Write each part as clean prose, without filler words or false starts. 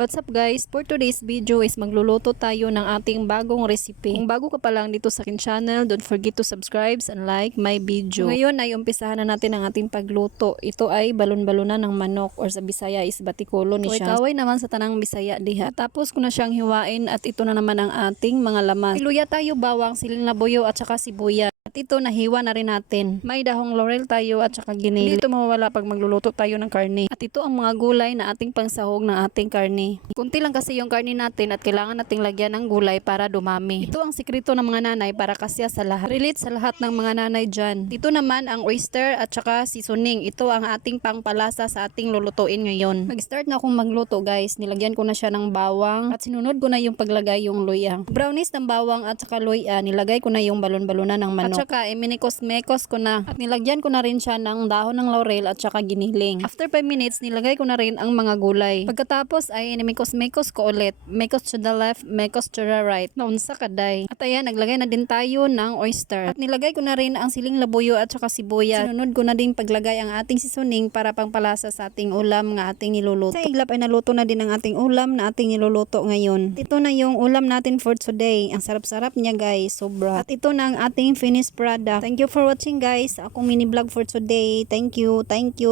What's up guys? For today's video is magluluto tayo ng ating bagong recipe. Kung bago ka pa lang dito sa aking channel, don't forget to subscribe and like my video. Ngayon ay umpisahan na natin ang ating pagluto. Ito ay balon-balunan ng manok or sa Bisaya is batikulo ni siya. Kaway naman sa tanang Bisaya diha. Tapos ko na siyang hiwain at ito na naman ang ating mga laman. Piluya tayo, bawang, siling labuyo at saka sibuyas. At ito nahiwa na rin natin. May dahong laurel tayo at saka ginili. Dito mawawala pag magluluto tayo ng karne. At ito ang mga gulay na ating pangsahog ng ating karne. Kunti lang kasi yung karne natin at kailangan nating lagyan ng gulay para dumami. Ito ang sikreto ng mga nanay para kasya sa lahat. Relate sa lahat ng mga nanay dyan. Ito naman ang oyster at saka seasoning. Ito ang ating pangpalasa sa ating lulutuin ngayon. Mag-start na akong magluto guys. Nilagyan ko na siya ng bawang at sinunod ko na yung paglagay yung luya. Brownies ng bawang at saka luya. Nilagay ko na yung balon-balunan ng manok. At saka minikos-mekos ko na. At nilagyan ko na rin siya ng dahon ng laurel at saka giniling. After 5 minutes, nilagay ko na rin ang mga gulay. Pagkatapos ay inimikos-mekos ko ulit. Mekos to the left, mekos to the right. Naunsa kaday. At ayan, naglagay na din tayo ng oyster. At nilagay ko na rin ang siling labuyo at saka sibuyas. Sinunod ko na din paglagay ang ating seasoning para pangpalasa sa ating ulam nga ating niluluto. Sa iglap ay naluto na din ang ating ulam na ating niluluto ngayon. Ito na yung ulam natin for today. Ang sarap-sarap niya guys, sobra. At ito na ang ating finished product. Thank you for watching guys. Akong mini vlog for today. Thank you.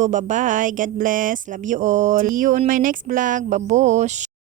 Bye-bye. God bless. Love you all. See you on my next vlog. Babush.